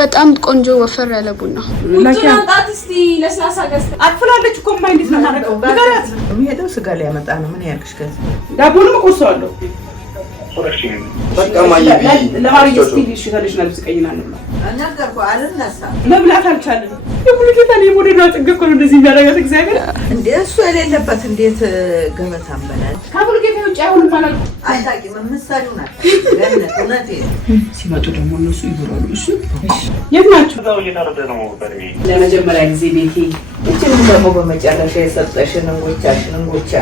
በጣም ቆንጆ ወፈር ያለ ቡና ለካንታት እስቲ ለስላሳ ገዝተ አጥፍላለች እኮ ማይ እንዴት ነው ታረቀው ንገራት የሚሄደው ስጋ ላይ ያመጣ ነው ምን ያልክሽ ከዚህ ዳቦንም ቆርሰዋለሁ በቃ ማይ ለማርዬ እስቲ ልጅ ተለሽ ነው ስቀይና ነው አናገርኩ አልነሳ መብላት አልቻለም የሙሉጌታ ነው ሞዴል አጥገኮ ነው እንደዚህ የሚያደርጋት እግዚአብሔር እንዴ እሱ የሌለበት እንዴት ገበታም በላል ከሙሉጌታ ውጭ አይሆንም ማለት አታቂ መምሳሪው ናት ገነት እውነቴ ሲመጡ ደግሞ እነሱ ይብራሉ እሺ የት ናቸው ታው እየታረደ ነው በሬ ለመጀመሪያ ጊዜ ቤቴ እቺን ደግሞ በመጨረሻ የሰጠሽን እንጎቻ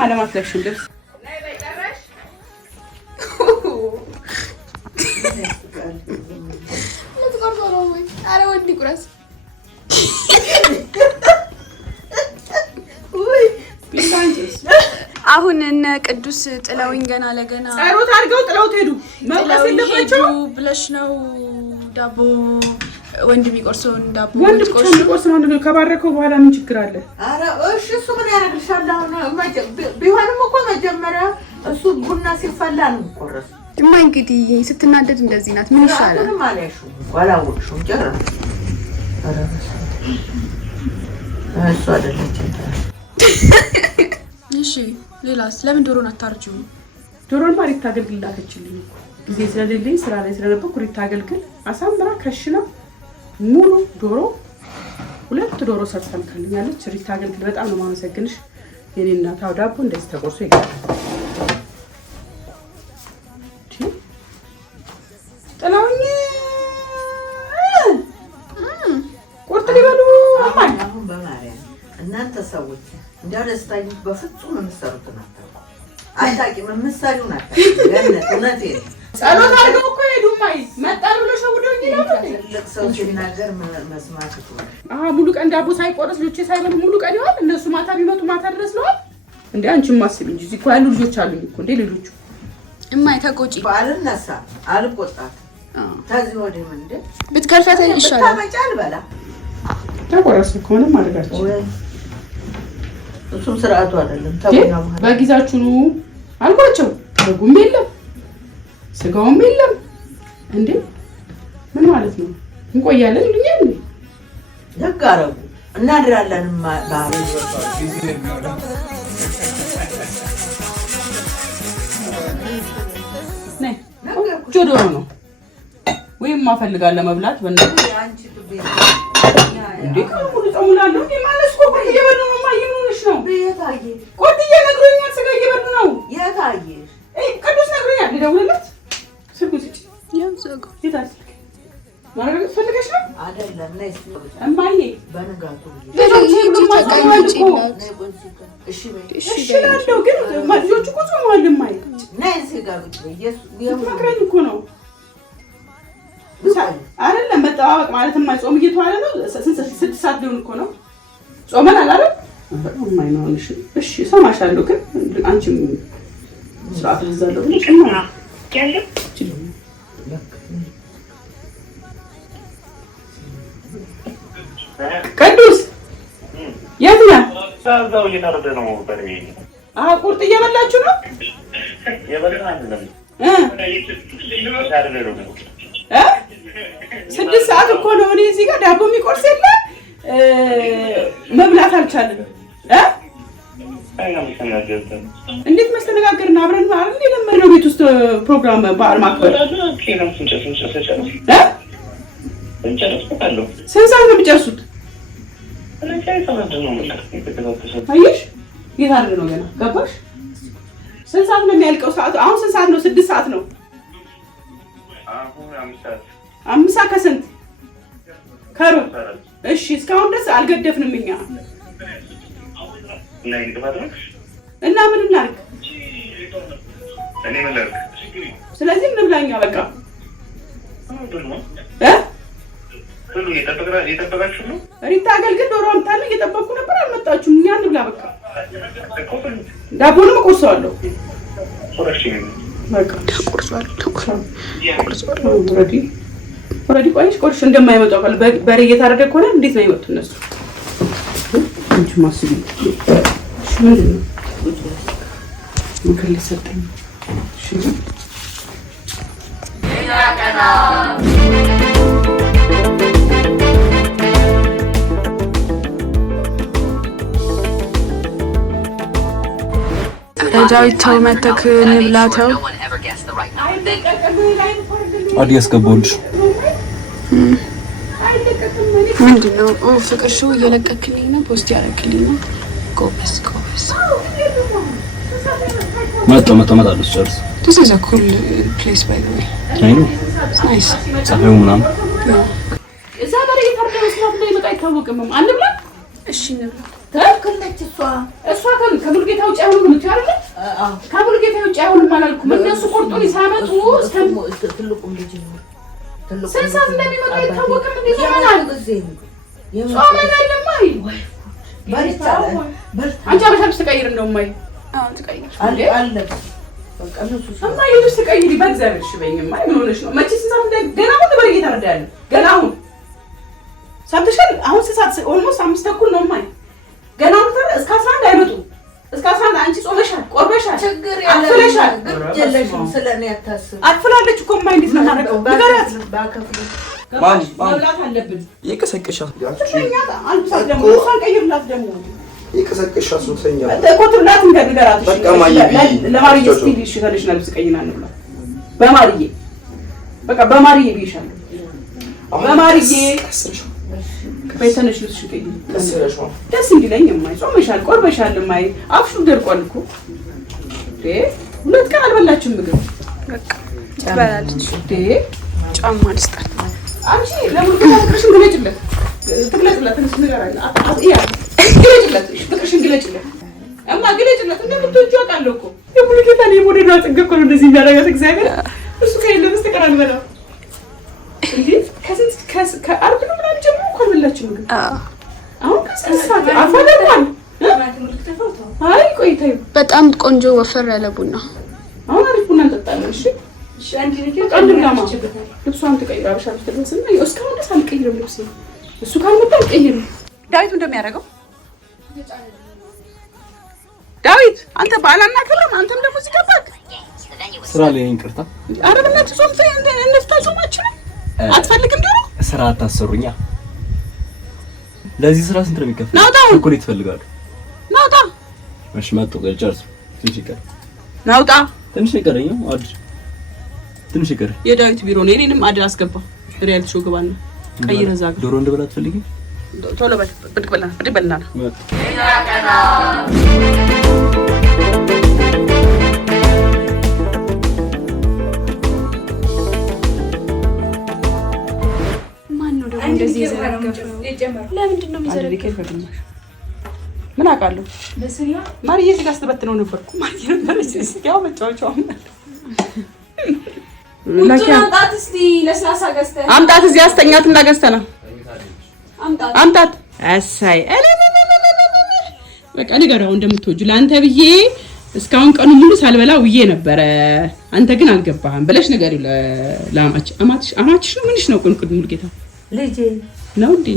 ማለማት ለሽን ልብስ አሁን እነ ቅዱስ ጥለውኝ ገና ለገና ጸሎት አድርገው ጥለውት ሄዱ መብላት የለባቸው ብለሽ ነው ዳቦ ወንድም ይቆርሰውን ዳቦ ቆርስ ነው ከባረከው በኋላ ምን ችግር አለ? አረ እሺ እሱ ምን ያደርግሻል? አሁን ቢሆንም እኮ መጀመሪያ እሱ ቡና ሲፈላ ነው ቆረስ ድማ እንግዲህ ስትናደድ እንደዚህ ናት ምን ይሻላል? ምንም አላልሽው ወላውልሽው ጀራ አረ እሱ አይደለችም እሺ ሌላስ ለምን ዶሮን አታርጂው? ዶሮን ማሪት ታገልግላችልኝ ጊዜ ስለሌለኝ ስራ ላይ ስለነበርኩ ታገልግል አሳምራ ከሽና ሙሉ ዶሮ ሁለት ዶሮ ሰርተንካልኛለች ሪታ አገልግል በጣም ነው ማመሰግንሽ የኔ እናት አው ዳቦ እንደዚህ ተቆርሶ ይገባል ጥላውኝ ቁርጥ ሊበሉ አሁን በማርያም እናንተ ሰዎች እንደው ደስታኝ በፍጹም የምትሰሩት ናችሁ አታቂም የምትሰሪው ናችሁ ገነት እውነቴ ጸሎት አድርገው እኮ ሄዱ ማይ መጣሉ ለሸውዶኝ ነው ለሰው ሲናገር መስማት ነው ሙሉ ቀን ዳቦ ሳይቆርስ ልጆቼ ሳይበሉ ሙሉ ቀን ይዋል እነሱ ማታ ቢመጡ ማታ ድረስ ነው እንዴ አንቺም ማስብ እንጂ እዚህ እኮ ያሉ ልጆች አሉኝ እኮ እንዴ ልጆቹ እማይ ተቆጪ ባልነሳ አልቆጣት ታዚ ወደ ምን እንዴ ብትከርፋት ይሻላል ታመጫል በላ ተቆረሰ እኮ ምንም አድርጋችሁ እሱም ስርዓቱ አይደለም ተውና ማለት በጊዜያችሁ ነው አልኳቸው ተጉም የለም ስጋውም የለም እንዴ ምን ማለት ነው እንቆያለን እንዴ ደጋረው እናድራለን ባለ ነይ ጆዶ ነው ወይም ማፈልጋለ መብላት በእናትህ አንቺ ትቤ እንዴ ሁሉ ጾሙላለው እንዴ ማለት እኮ እየበሉ ነው ማይሙንሽ ነው በየታዬ ቆጥዬ ነግሮኛል ስጋ እየበሉ ነው የታዬ ቅዱስ ነግሮኛል ልደውልለት ስልኩ ያንዘጋ ይታስ ማረግ ፈልገሽ ነው አይደለም ነይ እማዬ በነጋቱ እሺ እሺ ላለው ግን ማጆቹ እኮ ጾመዋል እማዬ ነይ እዚህ ጋር ብቻ ኢየሱስ ፍቅረኝ እኮ ነው አይደለም መጠባበቅ ማለት የማይጾም እየተዋለ ነው 6 ሰዓት ሊሆን እኮ ነው ጾመን አላለም እማዬ ነው እሺ ሰማሻለሁ ግን አንቺም ስርዓት ልዛለው ነው ያለው ቅዱስ የት ነህ? ታው እየታረደ ነው በሬ ቁርጥ እየበላችሁ ነው? የበላን ነው 6 ሰዓት እኮ ነው እኔ እዚህ ጋር ዳቦ የሚቆርስ የለ መብላት አልቻለም እንዴት መስተነጋገርና አብረን አይደል የለመድነው ቤት ውስጥ ፕሮግራም በዓል ማክበር ስንት ሰዓት ነው የሚጨርሱት? አየሽ የታረደ ነው ገና ገባሽ? ስንት ሰዓት ነው የሚያልቀው ሰዓቱ? አሁን ስንት ሰዓት ነው? 6 ሰዓት ነው። አምሳ ከስንት ከሩብ እሺ እስካሁን ድረስ አልገደፍንም እኛ እና ምን እናድርግ እኔ ምን ላድርግ? ስለዚህ እንብላኛ በቃ ሁሉ እየጠበቃችሁ ነው። ሪታ አገልግል ዶሮ አምጣልኝ እየጠበቅኩ ነበር አልመጣችሁም። እኛ እንብላ በቃ ዳቦንም እቆርሰዋለሁ። በቃ ቆርሰዋለሁ። ኦልሬዲ ቆይሽ ቆርሽ እንደማይመጡ አውቃለሁ። በሬ እየታረደ ከሆነ እንዴት ነው የሚመጡ እነሱ? አንቺ ማስቢ እሺ ምንድን ነው ምክር ሊሰጠኝ? እሺ ዳዊት ተው መተክ እንብላተው አዲ ያስገባውልሽ ምንድነው? ፍቅር ሾው እየለቀክልኝ ነው፣ ፖስት ያደረግልኝ ነው። ጎበዝ መጣለች ጨርስ። This is a cool place by the way. አይ ነው It's nice. ጻፈው ምናምን እዛ ጋር እየታረደ መስራት ላይ መጣ አይታወቅም። አንብላ እሺ እንብላ። ተከለች እሷ ከሙልጌታ ውጭ አይሆንም እንት አይደል? ከሙልጌታ ውጭ አይሆንም አላልኩም። እነሱ ቆርጦን ይሳመጡ ትልቁም ልጅ ነው። ስንት ሰዓት እንደሚመጣ አይታወቅም። እንዴት ይሆናል? ጾመን አይደለም ወይ? በርታለ አንቺ አበሻ ተቀይር እንደውም ማይ ተቀይር አለ በቃ ነው ሱማ ይልስ ተቀይሪ በእግዚአብሔር እሺ በይኝማ ምን ሆነሽ ነው? መቼ ስንት ሰዓት ገና ምን በርጌታ ረዳለ ገና አሁን ሰምተሻል? አሁን ሰዓት ኦልሞስት 5 ተኩል ነው ማይ ገና ወጥተን እስከ 11 አይመጡ እስከ 11 አንቺ ጾመሻል ቆርበሻል ችግር ያለሻል ግዴለሽም ስለኔ አታስብ አትፈላለች እኮ ማይ እንዴት ነው ማረቀው ንገራት ባከፍሉ ማን መብላት አለብን ይቀሰቅሻል ያቺኛታ አንተ ደግሞ እሷን ቀይርላት ደግሞ ይቀሰቅሻል ሶስተኛ ተቆጥላት እንደገራት በቃ ማይ ለማርዬ ስቲል ይሽታለሽ ነው ስቀይና እንብላ በማርዬ በቃ በማርዬ ቢሻል በማርዬ በተነሽ ልትሽ ቀይ ደስ እንዲለኝ ማይ ጾመሻል ቆርበሻል ማይ አፍሹ ደርቋል እኮ ሁለት ቀን አልበላችም ምግብ በቃ ትበላለች። ጫማ ልስጣት። አንቺ ለምን ፍቅርሽን ግለጭለት ትግለጭለት ትንሽ ነገር አለ ግለጭለት ፍቅርሽን ግለጭለት እማ ግለጭለት እንደምትወጂው አውቃለሁ እኮ የሙሉጌታ ነው የሞዴሏ ጥግ እኮ ነው እንደዚህ የሚያደርጋት እግዚአብሔር እሱ ከሌለ በስተቀር አልበላም እንዴ ከአርብ ነው ምናምን ጀምሮ እኮ አልበላችም ምግብ አሁን ከሰዓት አፈለማል አይ ቆይተይ በጣም ቆንጆ ወፈር ያለ ቡና አሁን አሪፍ ቡና እንጠጣለን እሺ እሺ አንቺ ለከ ልብሷን ትቀይራ አብሻ ልትለብስና እስካሁን ደስ አልቀይርም ልብስ እሱ ካልመጣ አልቀይርም ዳዊት እንደሚያደርገው ዳዊት አንተ ባላና ከለም አንተም ደግሞ እዚህ ገባክ ስራ ላይ ይቅርታ አረብነት ጾም እንፍታ ጾማችን አትፈልግም ዶሮ ስራ አታሰሩኛ ለዚህ ስራ ስንት ነው የሚከፈል ቸኮሌት ፈልጋለሁ ናውጣ እሺ መጥቶ ገልጨርስ ትንሽ ይቀር ናውጣ ትንሽ ይቀረኝ አድ ትንሽ ይቀር የዳዊት ቢሮ ነው እኔንም አድ አስገባ ሪያሊቲ ሾው ገባና ቀይረ ዛጋ ዶሮ እንደበላ ትፈልጊ ቶሎ በልና ማን ነው ደግሞ እንደዚህ ይዘረጋው? ለምንድን ነው የሚዘረጋው? ምን አውቃለሁ ማርዬ እዚህ ጋር ስትበትነው ነበርኩ ማርዬ ነበረች ያው መጫወቻው አምጣት እስቲ ለስላሳ ገዝተህ አምጣት እዚህ አስተኛትና ገዝተና አምጣት እሰይ በቃ ንገረው እንደምትወጁ ለአንተ ብዬ እስካሁን ቀኑ ሙሉ ሳልበላ ውዬ ነበረ አንተ ግን አልገባህም ብለሽ ንገሪው አማችሽ ነው ምንሽ ነው ቅንቅድ ሙሉጌታ ልጄ ነው እንዴ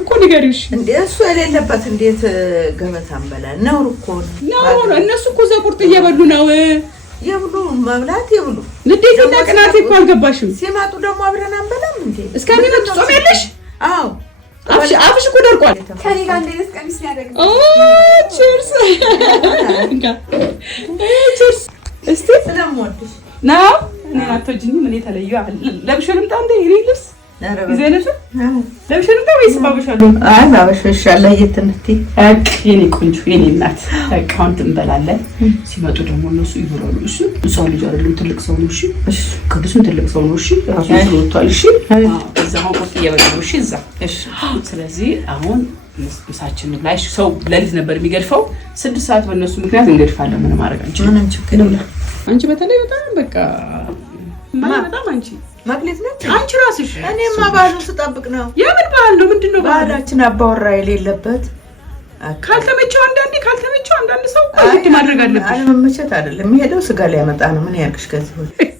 እኮ ንገሪው እሺ እንዴ እሱ የሌለበት እንዴት ገበታም በላ ነው እኮ ነው እነሱ እኮ ዘቁርጥ እየበሉ ነው የብሉ መብላት የብሉ ንዴትና ቅናት እኮ አልገባሽም ሲመጡ ደግሞ አብረን አንበላም እንዴ እስከሚመጡ ጾም ያለሽ አዎ አፍሽ እኮ ደርቋል ከኔ ጋር እንደዚህ ቀሚስ ያደርግ ቺርስ ቺርስ እስቲ ስለምወድሽ ነው እኔ አትወጂኝም እኔ ተለየው ለብሽንም ታንዴ ይልስ ይዘነሽ ለብሽንም ታውይስ ባበሻለሁ አይ ባበሻሻለ የትንቲ አቅ የኔ ቆንጆ የኔ እናት አካውንት እንበላለን ሲመጡ ደግሞ እነሱ ይብላሉ እሺ እሷ ልጅ አይደለም ትልቅ ሰው ነው እሺ ቅዱስም ትልቅ ሰው ነው እሺ ራሱ ወጥቷል እሺ እዛ አሁን ቆጥ እየበላሉ እሺ እዛ እሺ ስለዚህ አሁን ምሳችን ላይ ሰው ለሊት ነበር የሚገድፈው 6 ሰዓት በእነሱ ምክንያት እንገድፋለን ምን ማድረግ አንችልም ምንም ችግር የለም አንቺ በተለይ በጣም በቃ በጣም አንቺ መክሊት ነች አንቺ ራስሽ እኔማ ባህሉን ስጠብቅ ነው የምን ባህል ነው ምንድነው ባህላችን አባወራ የሌለበት ካልተመቸው አንዳንድ ሰው ቆይት ማድረግ አለበት አለመመቸት አይደለም የሚሄደው ስጋ ላይ ያመጣ ነው ምን ያርክሽ ከዚህ ወዲህ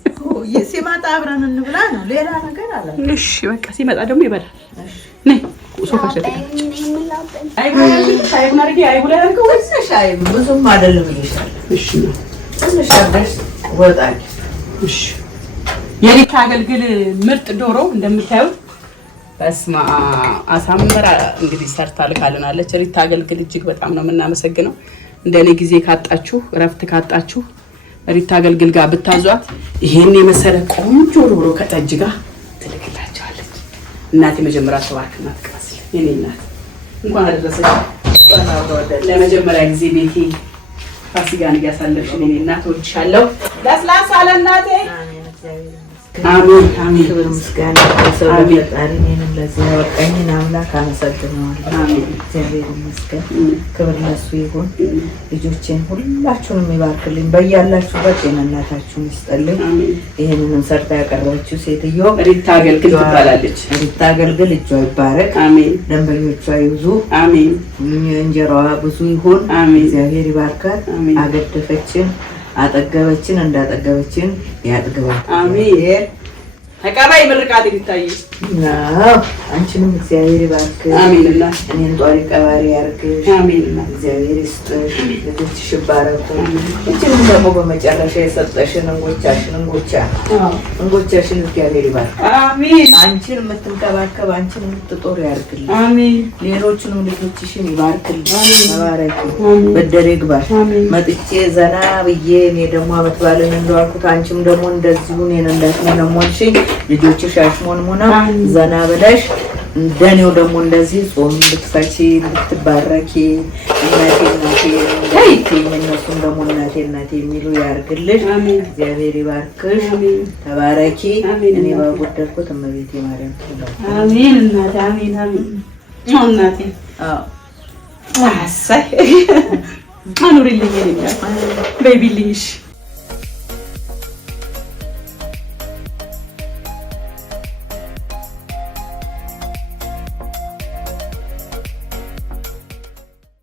ሲመጣ አብረን እንብላ ነው ሌላ ነገር አለ እሺ በቃ ሲመጣ ደግሞ ይበላል ነይ ሶፋሽ ላይ ሻይ ቡና አድርገው ወይስ ሻይ ብዙም አይደለም ይሻላል እሺ ትንሽ አድርገሽ ወጣኝ እሺ የሪታ አገልግል ምርጥ ዶሮ እንደምታዩት በስማ አሳምራ እንግዲህ ሰርታ ልካልናለች ሪታ አገልግል እጅግ በጣም ነው የምናመሰግነው እንደኔ ጊዜ ካጣችሁ ረፍት ካጣችሁ ሪታ አገልግል ጋር ብታዟት ይሄን የመሰለ ቆንጆ ዶሮ ከጠጅ ጋር ትልክላችኋለች እናቴ መጀመሪያ ተባርክና ትቀበል የኔ እናት እንኳን አደረሰሽ ለመጀመሪያ ጊዜ ቤቴ ፋሲካን ያሳለፍሽ የኔ እናት ወድሻለሁ ለስላሳ ለእናቴ አሜን አሜን ክብር ምስጋና ለሰው ለፈጣሪን ለዚህ ያበቃኝን አምላክ አመሰግናለሁ አሜን እግዚአብሔር ይመስገን ክብር ለሱ ይሁን ልጆቼን ሁላችሁንም ይባርክልኝ በያላችሁበት የእናታችሁን ይስጥልኝ ይሄንንም ሰርታ ያቀረበችው ሴትዮ ሪታ አገልግል ትባላለች ሪታ አገልግል እጇ ይባረክ አሜን ደንበኞቿ ይብዙ አሜን እንጀራዋ ብዙ ይሁን አሜን እግዚአብሔር ይባርካት አገደፈችን አጠገበችን እንዳጠገበችን ያጥግባት አሜን ተቀባይ ምርቃት ይታይ ነው አንቺንም እግዚአብሔር ይባርክ አሜን እናት እኔን ጧሪ ቀባሪ ያርግሽ አሜን እናት እግዚአብሔር ይስጥሽ ልጆችሽ ይባረኩ እቺን ደግሞ በመጨረሻ የሰጠሽን እንጎቻሽን እግዚአብሔር ይባርክ አሜን አንቺን የምትንከባከብ አንቺን የምትጦር ያርግልሽ አሜን ሌሎቹንም ልጆችሽን ይባርክልሽ ተባረኪ በደሬ ግባሽ መጥቼ ዘና ብዬ እኔ ደግሞ አመት ባልን እንደዋልኩት አንቺም ደግሞ እንደዚሁ እኔን እንዳትመነሞንሽ ልጆችሽ አሽሞንሞና ዘና ብለሽ እንደኔው ደግሞ እንደዚህ ጾም ልትፈቺ ልትባረኪ እናቴ እነሱም ደግሞ እናቴ የሚሉ ያርግልሽ እግዚአብሔር ይባርክሽ ተባረኪ እኔ ባጎደልኩት እመቤቴ ማርያም ትባርክ አሜን እናቴ አሜን አሜን እናቴ አሳይ አኑሪልኝ የኔ ቤቢልሽ